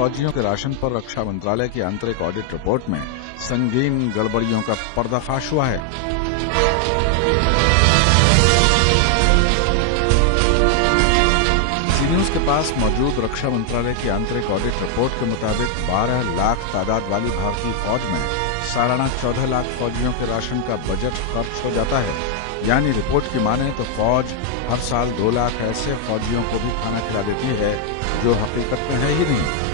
फौजियों के राशन पर रक्षा मंत्रालय की आंतरिक ऑडिट रिपोर्ट में संगीन गड़बड़ियों का पर्दाफाश हुआ है। जी न्यूज के पास मौजूद रक्षा मंत्रालय की आंतरिक ऑडिट रिपोर्ट के मुताबिक 12 लाख तादाद वाली भारतीय फौज में सालाना 14 लाख फौजियों के राशन का बजट खर्च हो जाता है। यानी रिपोर्ट की माने तो फौज हर साल 2 लाख ऐसे फौजियों को भी खाना खिला देती है जो हकीकत में है ही नहीं।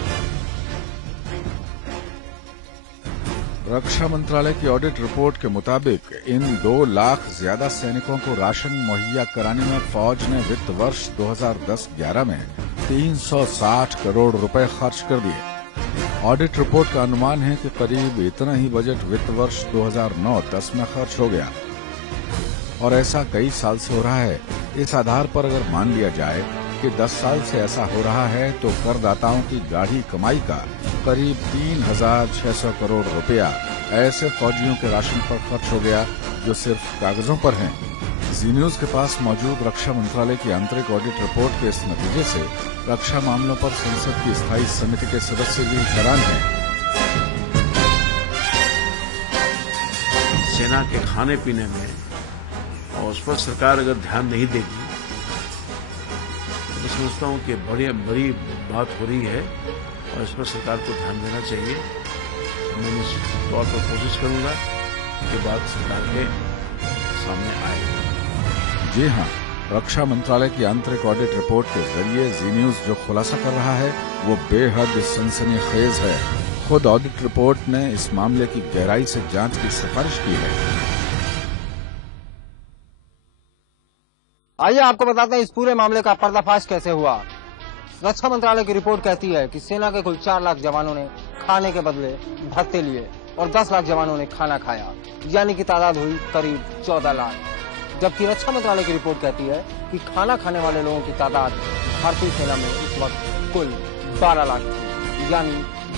रक्षा मंत्रालय की ऑडिट रिपोर्ट के मुताबिक इन 2 लाख ज्यादा सैनिकों को राशन मुहैया कराने में फौज ने वित्त वर्ष 2010-11 में 360 करोड़ रुपए खर्च कर दिए। ऑडिट रिपोर्ट का अनुमान है कि करीब इतना ही बजट वित्त वर्ष 2009-10 में खर्च हो गया और ऐसा कई साल से हो रहा है। इस आधार पर अगर मान लिया जाए कि 10 साल से ऐसा हो रहा है तो करदाताओं की गाढ़ी कमाई का करीब 3,600 करोड़ रुपया ऐसे फौजियों के राशन पर खर्च हो गया जो सिर्फ कागजों पर हैं। जी न्यूज के पास मौजूद रक्षा मंत्रालय की आंतरिक ऑडिट रिपोर्ट के इस नतीजे से रक्षा मामलों पर संसद की स्थायी समिति के सदस्य भी हैरान हैं। सेना के खाने पीने में और उस पर सरकार अगर ध्यान नहीं देगी तो मैं समझता हूं कि बड़ी बात हो रही है और इस पर सरकार को ध्यान देना चाहिए। मैं निश्चित तौर पर कोशिश करूंगा कि बात सरकार के सामने आए। जी हां, रक्षा मंत्रालय की आंतरिक ऑडिट रिपोर्ट के जरिए जी न्यूज जो खुलासा कर रहा है वो बेहद सनसनीखेज है। खुद ऑडिट रिपोर्ट ने इस मामले की गहराई से जांच की सिफारिश की है। आइए आपको बताते हैं इस पूरे मामले का पर्दाफाश कैसे हुआ। रक्षा मंत्रालय की रिपोर्ट कहती है कि सेना के कुल 4 लाख जवानों ने खाने के बदले भत्ते लिए और 10 लाख जवानों ने खाना खाया, यानी कि तादाद हुई करीब 14 लाख। जबकि रक्षा मंत्रालय की रिपोर्ट कहती है कि खाना खाने वाले लोगों की तादाद भारतीय सेना में इस वक्त कुल 12 लाख थी, यानी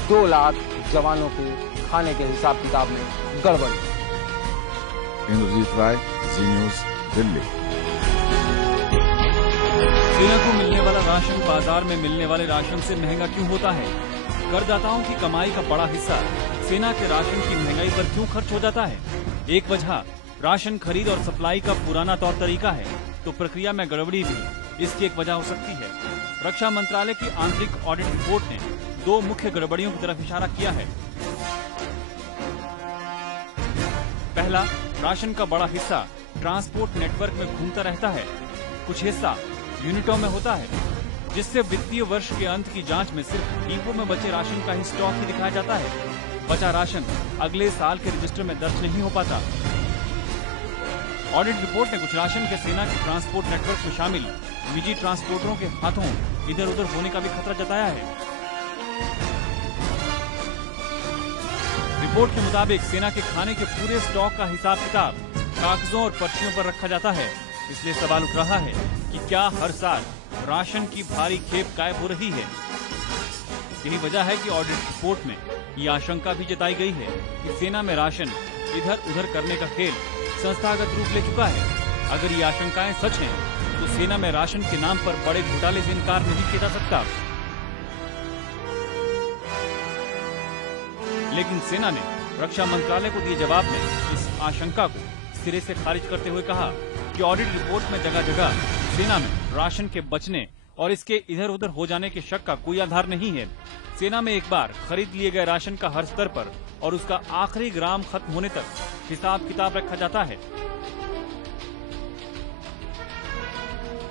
2 लाख जवानों के खाने के हिसाब किताब में गड़बड़। इंद्रजीत राय, जी न्यूज, दिल्ली। सेना को मिलने वाला राशन बाजार में मिलने वाले राशन से महंगा क्यों होता है? करदाताओं की कमाई का बड़ा हिस्सा सेना के राशन की महंगाई पर क्यों खर्च हो जाता है? एक वजह राशन खरीद और सप्लाई का पुराना तौर तरीका है, तो प्रक्रिया में गड़बड़ी भी इसकी एक वजह हो सकती है। रक्षा मंत्रालय की आंतरिक ऑडिट रिपोर्ट ने 2 मुख्य गड़बड़ियों की तरफ इशारा किया है। पहला, राशन का बड़ा हिस्सा ट्रांसपोर्ट नेटवर्क में घूमता रहता है। कुछ हिस्सा यूनिटों में होता है, जिससे वित्तीय वर्ष के अंत की जांच में सिर्फ डिपो में बचे राशन का ही स्टॉक ही दिखाया जाता है। बचा राशन अगले साल के रजिस्टर में दर्ज नहीं हो पाता। ऑडिट रिपोर्ट ने कुछ राशन के सेना के ट्रांसपोर्ट नेटवर्क में शामिल निजी ट्रांसपोर्टरों के हाथों इधर उधर होने का भी खतरा जताया है। रिपोर्ट के मुताबिक सेना के खाने के पूरे स्टॉक का हिसाब किताब कागजों और पर्चियों पर रखा जाता है। इसलिए सवाल उठ रहा है कि क्या हर साल राशन की भारी खेप गायब हो रही है? यही वजह है कि ऑडिट रिपोर्ट में ये आशंका भी जताई गई है कि सेना में राशन इधर उधर करने का खेल संस्थागत रूप ले चुका है। अगर ये आशंकाएं सच हैं, तो सेना में राशन के नाम पर बड़े घोटाले से इनकार नहीं किया जा सकता। लेकिन सेना ने रक्षा मंत्रालय को दिए जवाब में इस आशंका को सिरे से खारिज करते हुए कहा कि ऑडिट रिपोर्ट में जगह जगह सेना में राशन के बचने और इसके इधर उधर हो जाने के शक का कोई आधार नहीं है। सेना में एक बार खरीद लिए गए राशन का हर स्तर पर और उसका आखिरी ग्राम खत्म होने तक हिसाब किताब रखा जाता है।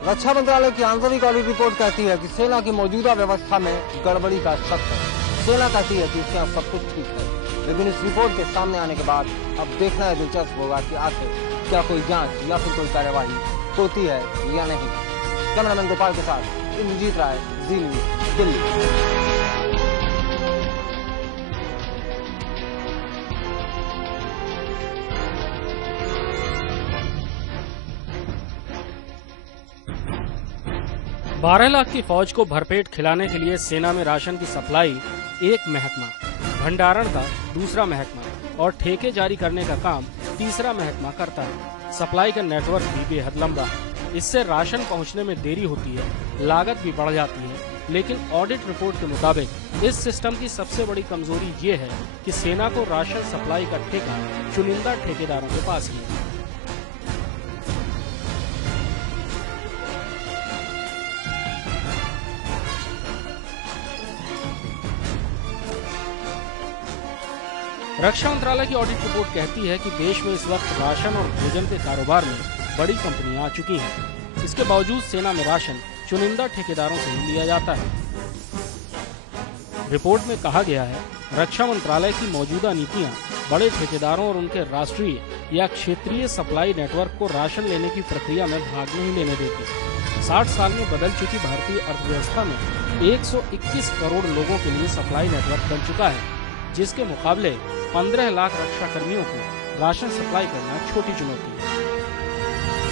रक्षा मंत्रालय की आंतरिक ऑडिट रिपोर्ट कहती है कि सेना की मौजूदा व्यवस्था में गड़बड़ी का शक है। सेना कहती है कि इसके यहाँ सब कुछ ठीक है, लेकिन इस रिपोर्ट के सामने आने के बाद अब देखना है दिलचस्प होगा कि आखिर क्या कोई जांच या फिर कोई कार्यवाही होती है या नहीं। कैमरामैन गोपाल के साथ इंद्रजीत राय, जी न्यूज, दिल्ली। बारह लाख की फौज को भरपेट खिलाने के लिए सेना में राशन की सप्लाई एक महकमा, भंडारण का दूसरा महकमा और ठेके जारी करने का काम तीसरा महकमा करता है। सप्लाई का नेटवर्क भी बेहद लंबा है। इससे राशन पहुंचने में देरी होती है, लागत भी बढ़ जाती है लेकिन ऑडिट रिपोर्ट के मुताबिक इस सिस्टम की सबसे बड़ी कमजोरी ये है कि सेना को राशन सप्लाई का ठेका चुनिंदा ठेकेदारों के पास ही है। रक्षा मंत्रालय की ऑडिट रिपोर्ट कहती है कि देश में इस वक्त राशन और भोजन के कारोबार में बड़ी कंपनियां आ चुकी हैं। इसके बावजूद सेना में राशन चुनिंदा ठेकेदारों से ही लिया जाता है। रिपोर्ट में कहा गया है, रक्षा मंत्रालय की मौजूदा नीतियां बड़े ठेकेदारों और उनके राष्ट्रीय या क्षेत्रीय सप्लाई नेटवर्क को राशन लेने की प्रक्रिया में भाग नहीं लेने देती। 60 साल में बदल चुकी भारतीय अर्थव्यवस्था में 121 करोड़ लोगों के लिए सप्लाई नेटवर्क बन चुका है, जिसके मुकाबले 15 लाख रक्षा कर्मियों को राशन सप्लाई करना छोटी चुनौती है।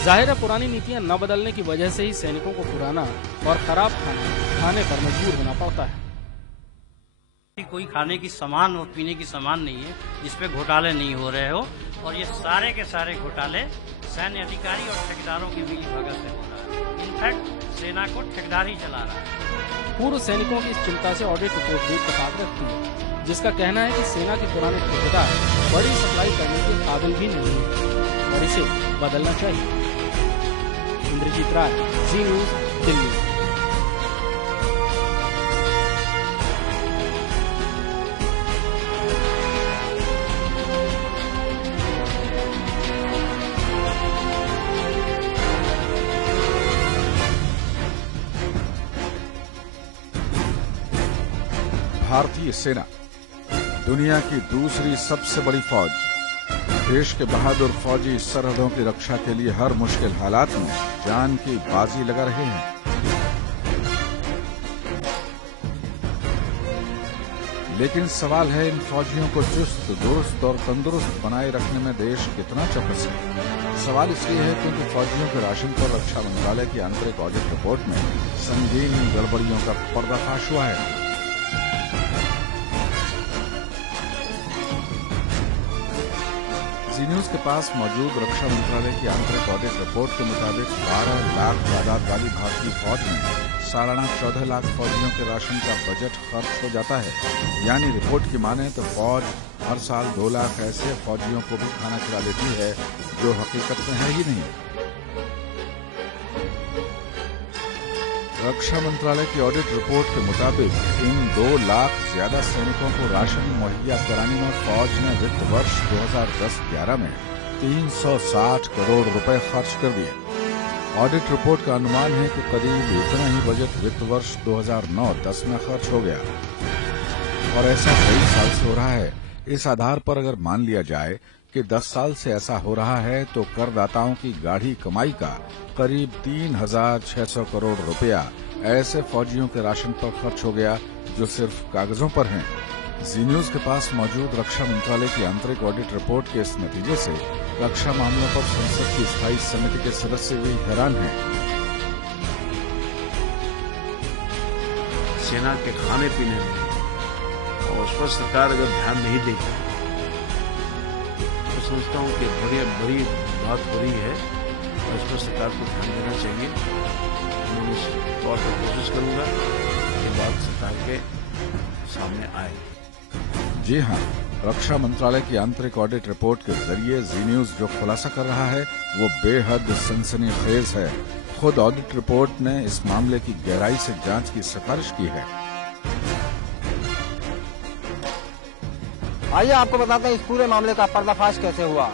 जाहिर है, पुरानी नीतियां न बदलने की वजह से ही सैनिकों को पुराना और खराब खाना खाने पर मजबूर होना पड़ता है। कोई खाने की सामान और पीने की सामान नहीं है जिसपे घोटाले नहीं हो रहे हो, और ये सारे के सारे घोटाले सैन्य अधिकारी और ठेकेदारों की मिलीभगत से हो रहा है। इनफैक्ट सेना को ठेकेदार ही चला रहा है। पूर्व सैनिकों की इस चिंता से ऑडिट रिपोर्ट भी इत्तेफाक रखती है, जिसका कहना है कि सेना के पुराने ठेकेदार बड़ी सप्लाई करने के काबिल भी नहीं है और इसे बदलना चाहिए। इंद्रजीत राय, जी न्यूज, दिल्ली। भारतीय सेना दुनिया की दूसरी सबसे बड़ी फौज, देश के बहादुर फौजी सरहदों की रक्षा के लिए हर मुश्किल हालात में जान की बाजी लगा रहे हैं। लेकिन सवाल है, इन फौजियों को चुस्त, दुरुस्त और तंदुरुस्त बनाए रखने में देश कितना चौकस है। सवाल इसलिए है क्योंकि फौजियों के राशन पर रक्षा मंत्रालय की आंतरिक ऑडिट रिपोर्ट में संगीन गड़बड़ियों का पर्दाफाश हुआ है। जी न्यूज के पास मौजूद रक्षा मंत्रालय की आंतरिक ऑडिट रिपोर्ट के मुताबिक 12 लाख तादाद वाली भारतीय फौज में सालाना 14 लाख फौजियों के राशन का बजट खर्च हो जाता है। यानी रिपोर्ट की माने तो फौज हर साल 2 लाख ऐसे फौजियों को भी खाना खिला देती है जो हकीकत में है ही नहीं। रक्षा मंत्रालय की ऑडिट रिपोर्ट के मुताबिक इन 2 लाख ज्यादा सैनिकों को राशन मुहैया कराने में फौज ने वित्त वर्ष 2010-11 में 360 करोड़ रुपए खर्च कर दिए। ऑडिट रिपोर्ट का अनुमान है कि करीब इतना ही बजट वित्त वर्ष 2009-10 में खर्च हो गया और ऐसा कई साल से हो रहा है। इस आधार पर अगर मान लिया जाए कि 10 साल से ऐसा हो रहा है तो करदाताओं की गाढ़ी कमाई का करीब 3,600 करोड़ रुपया ऐसे फौजियों के राशन पर खर्च हो गया जो सिर्फ कागजों पर हैं। जी न्यूज के पास मौजूद रक्षा मंत्रालय की आंतरिक ऑडिट रिपोर्ट के इस नतीजे से रक्षा मामलों पर संसद की स्थायी समिति के सदस्य भी हैरान हैं। सेना के खाने पीने में और उस पर सरकार अगर ध्यान नहीं देगी तो समझता हूं कि बड़ी बात हो रही है और इस पर सरकार को ध्यान देना चाहिए। मैं इस तौर पर कोशिश करूंगा कि बात सरकार के सामने आए। जी हां, रक्षा मंत्रालय की आंतरिक ऑडिट रिपोर्ट के जरिए जी न्यूज जो खुलासा कर रहा है वो बेहद सनसनीखेज है। खुद ऑडिट रिपोर्ट ने इस मामले की गहराई से जांच की सिफारिश की है। आइए आपको बताते हैं इस पूरे मामले का पर्दाफाश कैसे हुआ।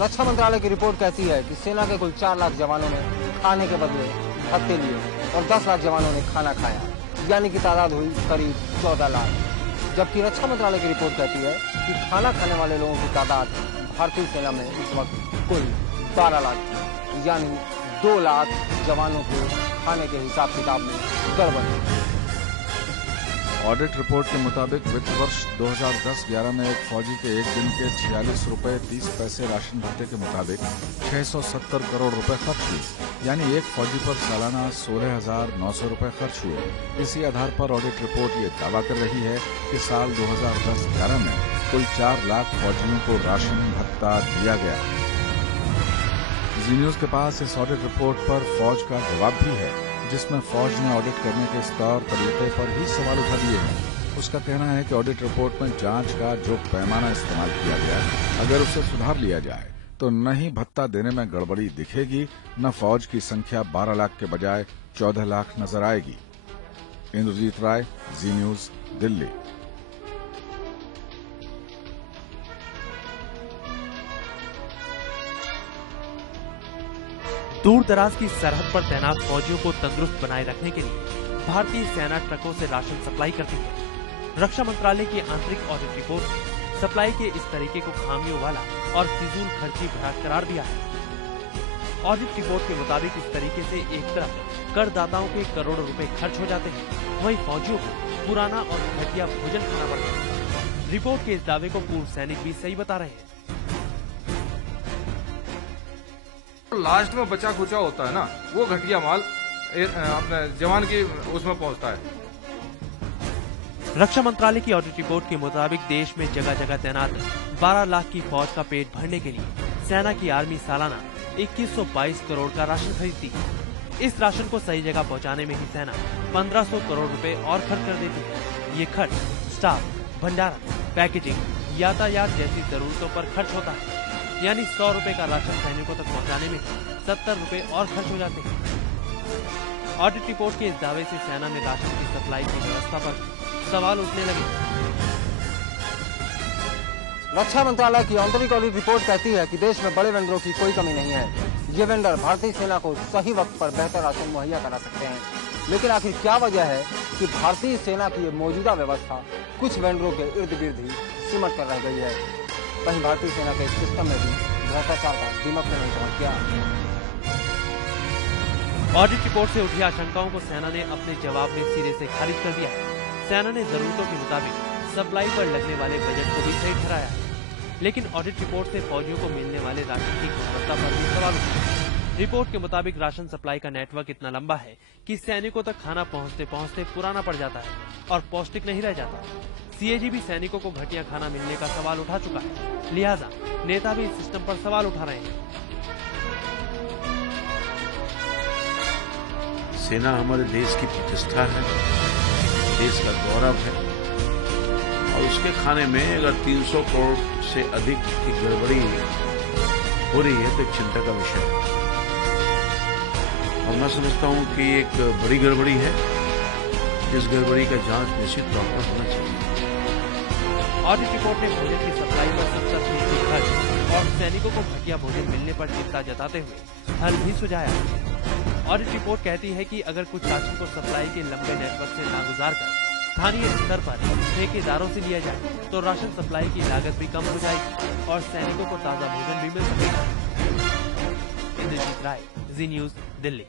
रक्षा मंत्रालय की रिपोर्ट कहती है कि सेना के कुल 4 लाख जवानों ने खाने के बदले भत्ते लिए और 10 लाख जवानों ने खाना खाया, यानी कि तादाद हुई करीब 14 लाख। जबकि रक्षा मंत्रालय की रिपोर्ट कहती है कि खाना खाने वाले लोगों की तादाद भारतीय सेना में इस वक्त कुल 12 लाख थी, यानी 2 लाख जवानों को खाने के हिसाब किताब में गड़बड़ है। ऑडिट रिपोर्ट के मुताबिक वित्त वर्ष 2010-11 में एक फौजी के एक दिन के 46 रुपए 30 पैसे राशन भत्ते के मुताबिक 670 करोड़ रुपए खर्च हुए, यानी एक फौजी पर सालाना 16,900 रुपए खर्च हुए। इसी आधार पर ऑडिट रिपोर्ट ये दावा कर रही है कि साल 2010-11 में कुल 4 लाख फौजियों को राशन भत्ता दिया गया। जी न्यूज के पास इस ऑडिट रिपोर्ट पर फौज का जवाब भी है। जिसमें फौज ने ऑडिट करने के तौर तरीके पर ही सवाल उठा दिए हैं। उसका कहना है कि ऑडिट रिपोर्ट में जांच का जो पैमाना इस्तेमाल किया गया है, अगर उसे सुधार लिया जाए तो न ही भत्ता देने में गड़बड़ी दिखेगी, न फौज की संख्या 12 लाख के बजाय 14 लाख नजर आएगी। इंद्रजीत राय, जी न्यूज, दिल्ली। दूर दराज की सरहद पर तैनात फौजियों को तंदुरुस्त बनाए रखने के लिए भारतीय सेना ट्रकों से राशन सप्लाई करती है। रक्षा मंत्रालय की आंतरिक ऑडिट रिपोर्ट ने सप्लाई के इस तरीके को खामियों वाला और फिजूल खर्ची भरा करार दिया है। ऑडिट रिपोर्ट के मुताबिक इस तरीके से एक तरफ करदाताओं के करोड़ों रुपए खर्च हो जाते हैं, वहीं फौजियों को पुराना और घटिया भोजन खाना पड़ता है। रिपोर्ट के इस दावे को पूर्व सैनिक भी सही बता रहे हैं। लास्ट में बचा खुचा होता है ना, वो घटिया माल अपने जवान की उसमें पहुंचता है। रक्षा मंत्रालय की ऑडिट रिपोर्ट के मुताबिक देश में जगह जगह तैनात 12 लाख की फौज का पेट भरने के लिए सेना की आर्मी सालाना 2122 करोड़ का राशन खरीदती है। इस राशन को सही जगह पहुंचाने में ही सेना 1500 करोड़ रुपए और खर्च कर देती है। ये खर्च स्टाफ, भंडारण, पैकेजिंग, यातायात जैसी जरूरतों पर खर्च होता है। यानी 100 रुपए का राशन सैनिकों तक पहुंचाने में 70 रुपए और खर्च हो जाते हैं। ऑडिट रिपोर्ट के इस दावे से सेना में राशन की सप्लाई की व्यवस्था पर सवाल उठने लगे। रक्षा मंत्रालय की आंतरिक ऑडिट रिपोर्ट कहती है कि देश में बड़े वेंडरों की कोई कमी नहीं है। ये वेंडर भारतीय सेना को सही वक्त पर बेहतर राशन मुहैया करा सकते हैं। लेकिन आखिर क्या वजह है कि भारतीय सेना की ये मौजूदा व्यवस्था कुछ वेंडरों के इर्द गिर्द ही सिमट कर रह गई है? कहीं भारतीय सेना के सिस्टम में भी भ्रष्टाचार का दिमक में नहीं पहुंच गया? ऑडिट रिपोर्ट से उठी आशंकाओं को सेना ने अपने जवाब में सिरे से खारिज कर दिया है। सेना ने जरूरतों के मुताबिक सप्लाई पर लगने वाले बजट को भी सही ठहराया है, लेकिन ऑडिट रिपोर्ट से फौजियों को मिलने वाले राशन की गुणवत्ता पर भी सवाल उठे। रिपोर्ट के मुताबिक राशन सप्लाई का नेटवर्क इतना लंबा है कि सैनिकों तक खाना पहुंचते पहुंचते पुराना पड़ जाता है और पौष्टिक नहीं रह जाता। सीएजी भी सैनिकों को घटिया खाना मिलने का सवाल उठा चुका है, लिहाजा नेता भी इस सिस्टम पर सवाल उठा रहे हैं। सेना हमारे देश की प्रतिष्ठा है, देश का गौरव है, और उसके खाने में अगर 300 करोड़ से अधिक की गड़बड़ी हो रही है तो एक चिंता का विषय है। और मैं समझता हूं कि एक बड़ी गड़बड़ी है, जिस गड़बड़ी का जांच निश्चित तौर पर होना चाहिए। ऑडिट रिपोर्ट ने भोजन की सप्लाई पर 70% खर्च और सैनिकों को घटिया भोजन मिलने पर चिंता जताते हुए हल भी सुझाया। ऑडिट रिपोर्ट कहती है कि अगर कुछ राशन को सप्लाई के लंबे नेटवर्क से नागुजार कर स्थानीय स्तर पर ठेकेदारों से लिया जाए तो राशन सप्लाई की लागत भी कम हो जाएगी और सैनिकों को ताज़ा भोजन भी मिल सकेगा। इंद्रजीत राय, जी न्यूज, दिल्ली।